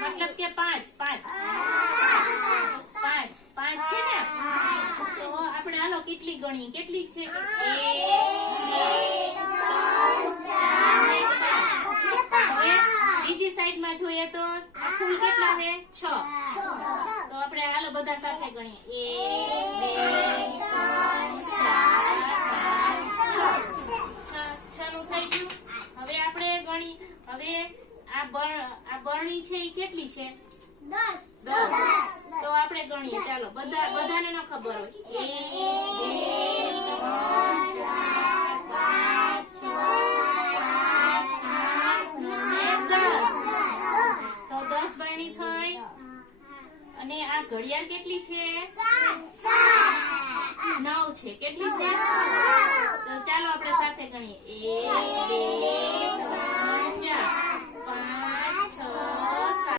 मतलब के 5 5 5 5 છે ને તો આપણે હાલો કેટલી ગણીએ કેટલી છે 1 બીજી સાઈડ માં જોઈએ તો કુલ કેટલા છે 6 તો આપણે હાલો બધા સાથે ગણીએ 1 2 3 4 5 6 નું થઈ ગયું હવે આપણે ગણી હવે આ બરણી છે એ કેટલી છે 10 તો આપણે ગણીએ ચાલો બધાને ન ખબર હોય 1 2 3 4 5 6 7 8 9 10 તો 10 બરણી થઈ અને આ ઘડિયાળ કેટલી છે 9 છે કેટલી છે તો ચાલો આપણે સાથે ગણીએ 1 2 3 4 5